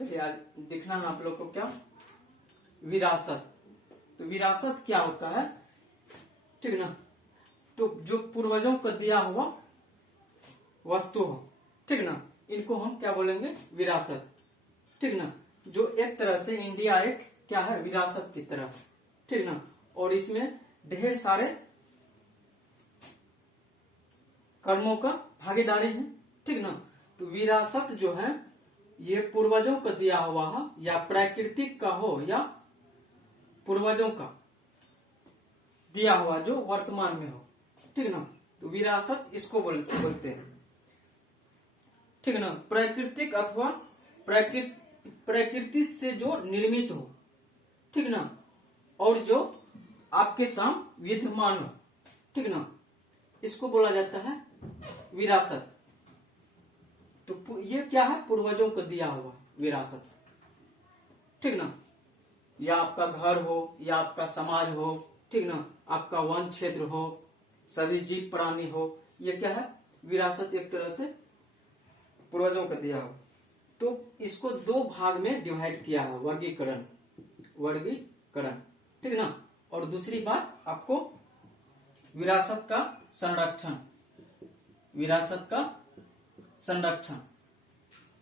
चलिए आज देखना है आप लोग को क्या विरासत। तो विरासत क्या होता है, ठीक है ना। तो जो पूर्वजों को दिया हुआ वस्तु हो, ठीक ना, इनको हम क्या बोलेंगे, विरासत, ठीक ना। जो एक तरह से इंडिया एक क्या है, विरासत की तरह, ठीक ना। और इसमें ढेर सारे कर्मों का भागीदारी है, ठीक ना। तो विरासत जो है ये पूर्वजों को दिया हुआ है, या प्राकृतिक का हो या पूर्वजों का दिया हुआ जो वर्तमान में हो, ठीक ना। तो विरासत इसको बोलते हैं, ठीक ना। प्राकृतिक अथवा प्रकृति से जो निर्मित हो, ठीक ना, और जो आपके साथ विद्यमान हो, ठीक ना, इसको बोला जाता है विरासत। तो ये क्या है, पूर्वजों को दिया हुआ विरासत, ठीक ना। या आपका घर हो या आपका समाज हो, ठीक ना, आपका वन क्षेत्र हो, सभी जीव प्राणी हो, ये क्या है, विरासत एक तरह से पूर्वजों को दिया हो। तो इसको दो भाग में डिवाइड किया है, वर्गीकरण, ठीक ना। और दूसरी बात आपको विरासत का संरक्षण।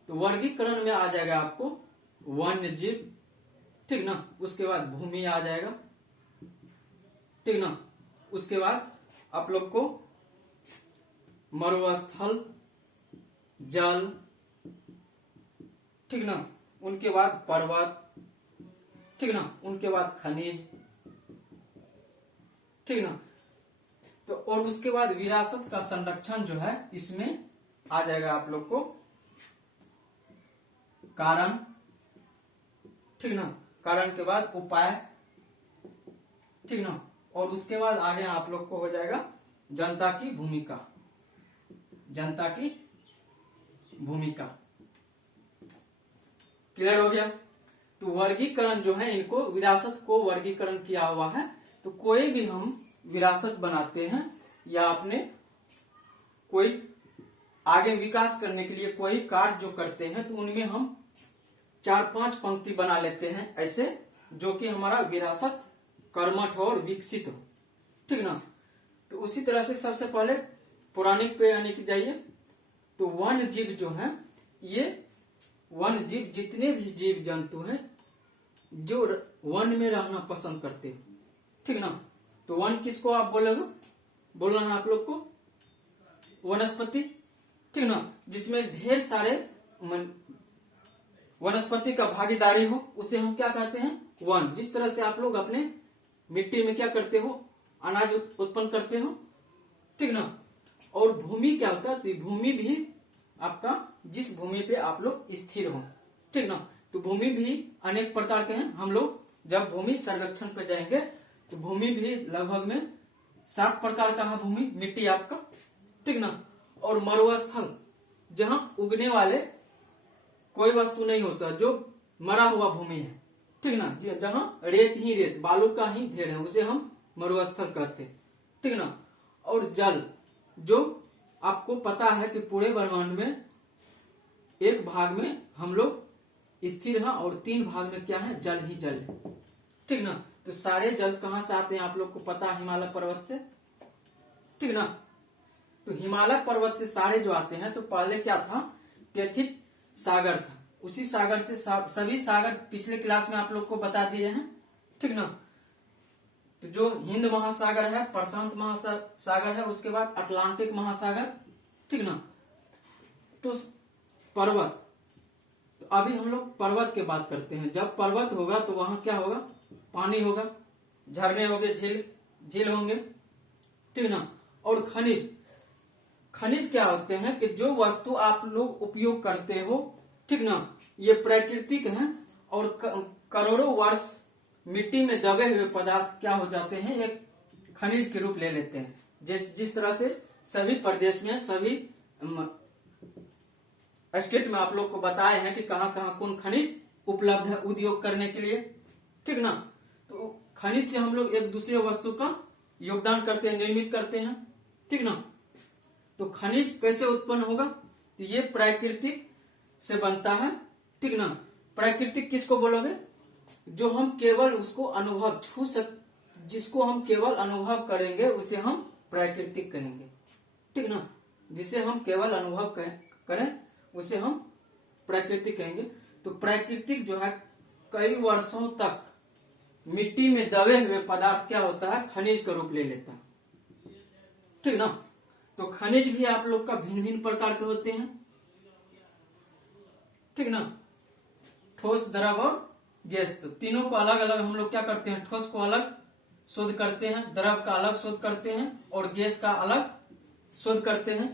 तो वर्गीकरण में आ जाएगा आपको वन्य जीव, ठीक ना। उसके बाद भूमि आ जाएगा, ठीक ना। उसके बाद आप लोग को मरुस्थल, जल, ठीक ना। उनके बाद पर्वत, ठीक ना। उनके बाद खनिज, ठीक ना। तो और उसके बाद विरासत का संरक्षण जो है, इसमें आ जाएगा आप लोग को कारण, ठीक ना। कारण के बाद उपाय, ठीक ना। और उसके बाद आगे आप लोग को हो जाएगा जनता की भूमिका। क्लियर हो गया। तो वर्गीकरण जो है, इनको विरासत को वर्गीकरण किया हुआ है। तो कोई भी हम विरासत बनाते हैं या अपने कोई आगे विकास करने के लिए कोई कार्य जो करते हैं, तो उनमें हम 4-5 पंक्ति बना लेते हैं ऐसे, जो कि हमारा विरासत कर्मठ हो और विकसित हो, ठीक ना। तो उसी तरह से सबसे पहले पौराणिक पे आने की जाइए। तो वन जीव जो है, ये वन जीव जितने भी जीव जंतु हैं जो वन में रहना पसंद करते हैं, ठीक ना। तो वन किसको आप बोलोगे, बोलना है आप लोग को वनस्पति, ठीक ना, जिसमें ढेर सारे वनस्पति का भागीदारी हो, उसे हम क्या कहते हैं, वन। जिस तरह से आप लोग अपने मिट्टी में क्या करते हो, अनाज उत्पन्न करते हो, ठीक ना। और भूमि क्या होता है, तो भूमि भी आपका जिस भूमि पे आप लोग स्थिर हो, ठीक ना। तो भूमि भी अनेक प्रकार के हैं। हम लोग जब भूमि संरक्षण पे जाएंगे तो भूमि भी लगभग में 7 प्रकार का है भूमि, मिट्टी आपका, ठीक ना। और मरुस्थल, जहां उगने वाले कोई वस्तु नहीं होता, जो मरा हुआ भूमि है, ठीक ना, जहां रेत बालू का ही ढेर है, उसे हम मरुस्थल कहते हैं, ठीक ना। और जल, जो आपको पता है कि पूरे ब्रह्मांड में एक भाग में हम लोग स्थिर हैं और 3 भाग में क्या है, जल ही जल है, ठीक ना। तो सारे जल कहां से आते हैं आप लोग को पता है, हिमालय पर्वत से, ठीक ना। तो हिमालय पर्वत से सारे जो आते हैं, तो पहले क्या था, टेथिक सागर था, उसी सागर से सभी सागर पिछले क्लास में आप लोग को बता दिए हैं, ठीक ना। तो जो हिंद महासागर है, प्रशांत महासागर है, उसके बाद अटलांटिक महासागर, ठीक ना। तो पर्वत, तो अभी हम लोग पर्वत की बात करते हैं। जब पर्वत होगा तो वहां क्या होगा, पानी होगा, झरने होंगे, झील होंगे, ठीक ना। और खनिज क्या होते हैं कि जो वस्तु आप लोग उपयोग करते हो, ठीक ना, ये प्राकृतिक हैं और करोड़ों वर्ष मिट्टी में दबे हुए पदार्थ क्या हो जाते हैं, एक खनिज के रूप ले लेते हैं। जिस तरह से सभी प्रदेश में, सभी स्टेट में आप लोग को बताए हैं कि कहां कहां कौन खनिज उपलब्ध है उद्योग करने के लिए, ठीक ना। तो खनिज से हम लोग एक दूसरे वस्तु का योगदान करते हैं, निर्मित करते हैं, ठीक ना। तो खनिज कैसे उत्पन्न होगा, तो ये प्राकृतिक से बनता है, ठीक ना। प्राकृतिक किसको बोलोगे? जो हम केवल उसको अनुभव जिसको हम केवल अनुभव करेंगे उसे हम प्राकृतिक कहेंगे, ठीक ना। जिसे हम केवल अनुभव करें उसे हम प्राकृतिक कहेंगे। तो प्राकृतिक जो है कई वर्षों तक मिट्टी में दबे हुए पदार्थ क्या होता है? खनिज का रूप ले लेता है, ठीक ना। तो खनिज भी आप लोग का भिन्न भिन्न प्रकार के होते हैं, ठीक ना। ठोस, द्रव और गैस। तो तीनों को अलग अलग हम लोग क्या करते हैं? ठोस को अलग शोध करते हैं, द्रव का अलग शोध करते हैं और गैस का अलग शोध करते हैं।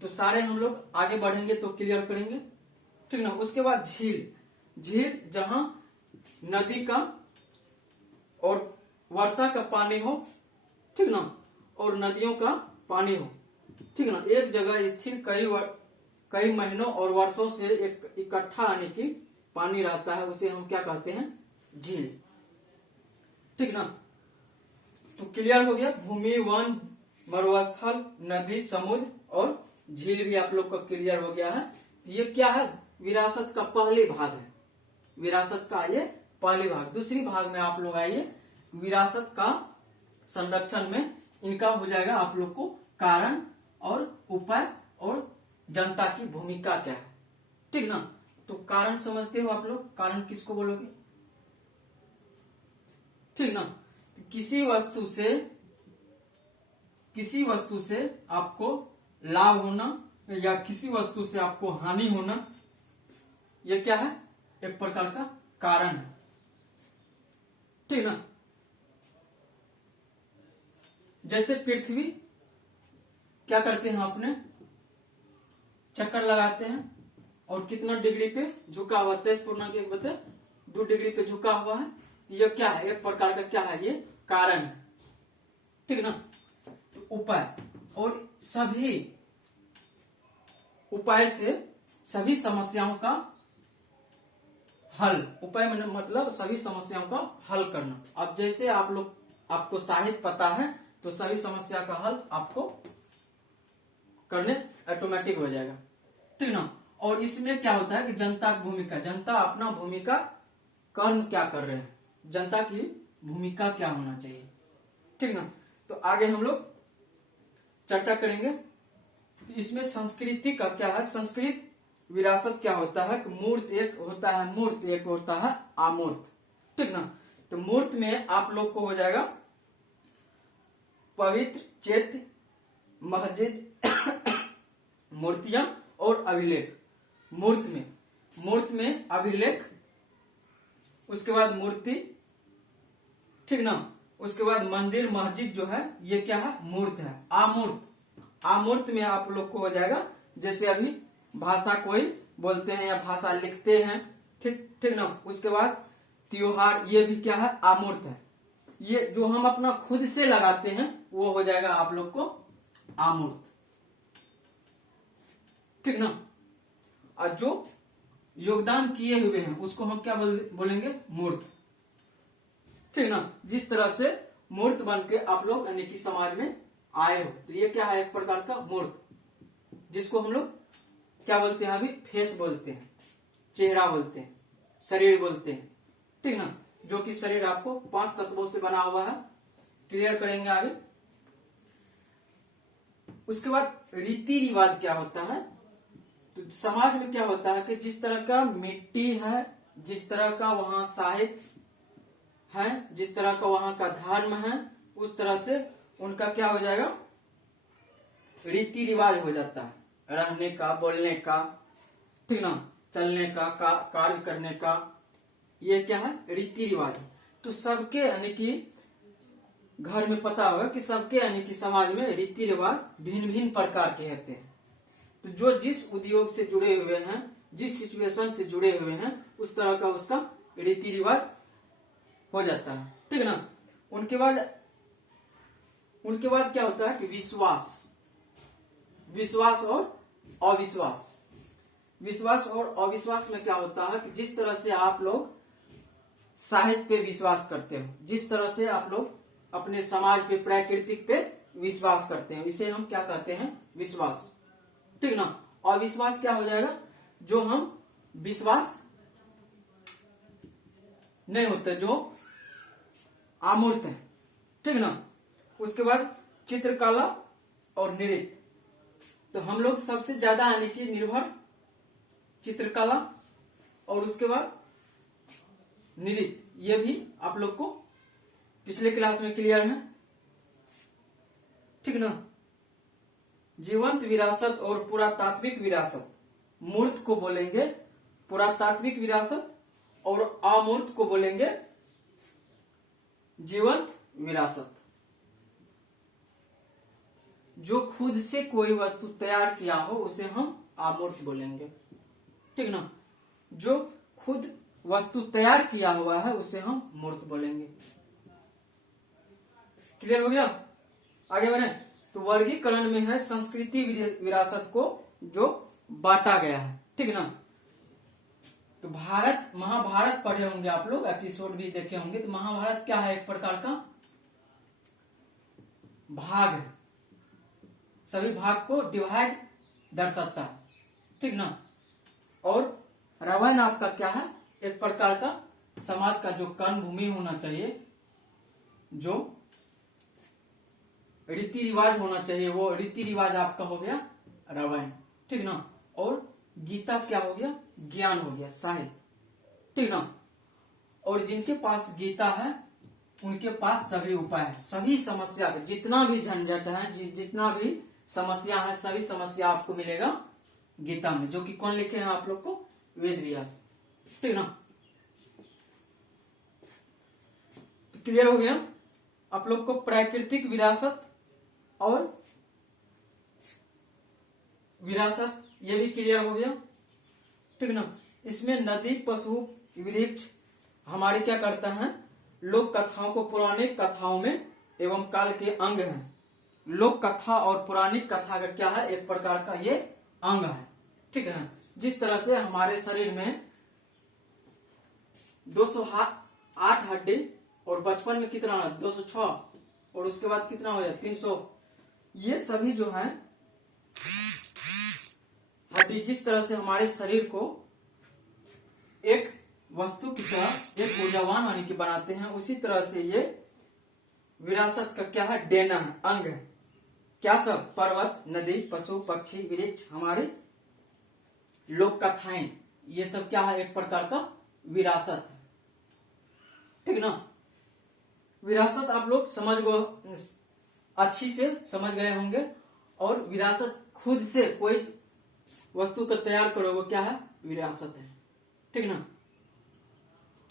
तो सारे हम लोग आगे बढ़ेंगे तो क्लियर करेंगे, ठीक ना। उसके बाद झील। झील जहां नदी का और वर्षा का पानी हो, ठीक ना, और नदियों का पानी हो, ठीक ना, एक जगह स्थिर कई महीनों और वर्षों से एक इकट्ठा आने की पानी रहता है, उसे हम क्या कहते हैं? झील, ठीक ना। तो क्लियर हो गया। भूमि, वन, मरुस्थल, नदी, समुद्र और झील भी आप लोग का क्लियर हो गया है। ये क्या है? विरासत का पहले भाग है। विरासत का ये पहले भाग। दूसरी भाग में आप लोग आइए, विरासत का संरक्षण में इनका हो जाएगा आप लोग को कारण और उपाय और जनता की भूमिका क्या है, ठीक ना। तो कारण समझते हो आप लोग? कारण किसको बोलोगे, ठीक ना। किसी वस्तु से आपको लाभ होना या किसी वस्तु से आपको हानि होना, यह क्या है? एक प्रकार का कारण है, ठीक ना। जैसे पृथ्वी क्या करते हैं? अपने चक्कर लगाते हैं और कितना डिग्री पे झुका हुआ? 23.1/2 डिग्री पे झुका हुआ है। यह क्या है? एक प्रकार का क्या है? ये कारण है, ठीक ना। तो उपाय, और सभी उपाय से सभी समस्याओं का हल। उपाय मतलब सभी समस्याओं का हल करना। अब जैसे आपको साहित्य पता है तो सभी समस्या का हल आपको करने ऑटोमेटिक हो जाएगा, ठीक ना। और इसमें क्या होता है कि जनता की भूमिका, जनता अपना भूमिका कर्म क्या कर रहे हैं, जनता की भूमिका क्या होना चाहिए, ठीक ना। तो आगे हम लोग चर्चा करेंगे। इसमें संस्कृति का क्या है? संस्कृत विरासत क्या होता है कि मूर्त एक होता है, मूर्त एक होता है अमूर्त, ठीक ना। तो मूर्त में आप लोग को हो जाएगा पवित्र, चैत्य, मस्जिद, मूर्तियां और अभिलेख। मूर्त में अभिलेख, उसके बाद मूर्ति, ठीक ना। उसके बाद मंदिर, मस्जिद जो है ये क्या है? मूर्त है। आमूर्त में आप लोग को हो जाएगा जैसे अभी भाषा कोई बोलते हैं या भाषा लिखते हैं, ठीक ना। उसके बाद त्योहार, ये भी क्या है? आमूर्त है। ये जो हम अपना खुद से लगाते हैं वो हो जाएगा आप लोग को आमूर्त, ठीक ना। और जो योगदान किए हुए हैं उसको हम क्या बोलेंगे? मूर्त, ठीक ना। जिस तरह से मूर्त बन के आप लोग यानी कि समाज में आए हो, तो ये क्या है? एक प्रकार का मूर्त, जिसको हम लोग क्या बोलते हैं? अभी फेस बोलते हैं, चेहरा बोलते हैं, शरीर बोलते हैं, ठीक ना। जो कि शरीर आपको 5 तत्वों से बना हुआ है, क्लियर करेंगे आगे। उसके बाद रीति रिवाज क्या होता है? तो समाज में क्या होता है कि जिस तरह का मिट्टी है, जिस तरह का वहां साहित्य है, जिस तरह का वहां का धर्म है, उस तरह से उनका क्या हो जाएगा? रीति रिवाज हो जाता है, रहने का, बोलने का, ठीक ना, चलने का, कार्य करने का, ये क्या है? रीति रिवाज। तो सबके यानी कि घर में पता होगा कि सबके यानी कि समाज में रीति रिवाज भिन्न भिन्न प्रकार के होते हैं। तो जो जिस उद्योग से जुड़े हुए हैं, जिस सिचुएशन से जुड़े हुए हैं, उस तरह का उसका रीति रिवाज हो जाता है, ठीक ना। उनके बाद क्या होता है कि विश्वास और अविश्वास। विश्वास और अविश्वास में क्या होता है कि जिस तरह से आप लोग साहित्य पे विश्वास करते हो, जिस तरह से आप लोग अपने समाज पे, प्राकृतिक पे विश्वास करते हैं, इसे हम क्या कहते हैं? विश्वास, ठीक ना। अविश्वास क्या हो जाएगा? जो हम विश्वास नहीं होते, जो अमूर्त है, ठीक ना। उसके बाद चित्रकला और नृत्य, तो हम लोग सबसे ज्यादा यानी कि निर्भर चित्रकला और उसके बाद नृत्य, ये भी आप लोग को पिछले क्लास में क्लियर है, ठीक ना। जीवंत विरासत और पुरातात्विक विरासत, मूर्त को बोलेंगे पुरातात्विक विरासत और अमूर्त को बोलेंगे जीवंत विरासत। जो खुद से कोई वस्तु तैयार किया हो उसे हम अमूर्त बोलेंगे, ठीक ना। जो खुद वस्तु तैयार किया हुआ है उसे हम मूर्त बोलेंगे। क्लियर हो गया? आगे बढ़े तो वर्गीकरण में है संस्कृति विरासत को जो बांटा गया है, ठीक ना। तो भारत महाभारत पढ़े होंगे आप लोग, एपिसोड भी देखे होंगे। तो महाभारत क्या है? एक प्रकार का भाग है, सभी भाग को डिवाइड दर्शाता है, ठीक ना। और रामायण आपका क्या है? एक प्रकार का समाज का जो कर्म भूमि होना चाहिए, जो रीति रिवाज होना चाहिए, वो रीति रिवाज आपका हो गया रामायण, ठीक ना। और गीता क्या हो गया? ज्ञान हो गया, साहित्य, ठीक ना। और जिनके पास गीता है उनके पास सभी उपाय है, सभी समस्या के जितना भी झंझट है, जितना भी समस्या है, सभी समस्या आपको मिलेगा गीता में, जो कि कौन लिखे हैं आप लोग को? वेद व्यास, ठीक ना। तो क्लियर हो गया आप लोग को प्राकृतिक विरासत और विरासत, ये भी क्लियर हो गया, ठीक ना। इसमें नदी, पशु, वृक्ष हमारे क्या करता है? लोक कथाओं को पौराणिक कथाओं में एवं काल के अंग हैं। लोक कथा और पौराणिक कथा का क्या है? एक प्रकार का ये अंग है, ठीक है। जिस तरह से हमारे शरीर में 208 हड्डी और बचपन में कितना 206 और उसके बाद कितना हो जाए 300, ये सभी जो है हड्डी जिस तरह से हमारे शरीर को एक वस्तु की तरह एक ऊर्जावान यानी कि बनाते हैं, उसी तरह से ये विरासत का क्या है? देना है, अंग है। क्या सब? पर्वत, नदी, पशु, पक्षी, वृक्ष, हमारी लोक कथाएं, ये सब क्या है? एक प्रकार का विरासत है, ठीक ना। विरासत आप लोग समझ गो अच्छी से समझ गए होंगे। और विरासत खुद से कोई वस्तु को तैयार करोगे, क्या है? विरासत है, ठीक ना।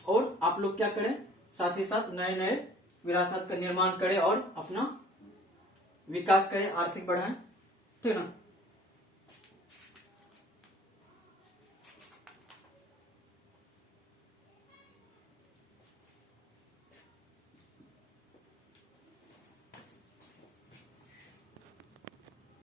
और आप लोग क्या करें? साथ ही साथ नए नए विरासत का निर्माण करें और अपना विकास करें, आर्थिक बढ़ाएं, ठीक ना।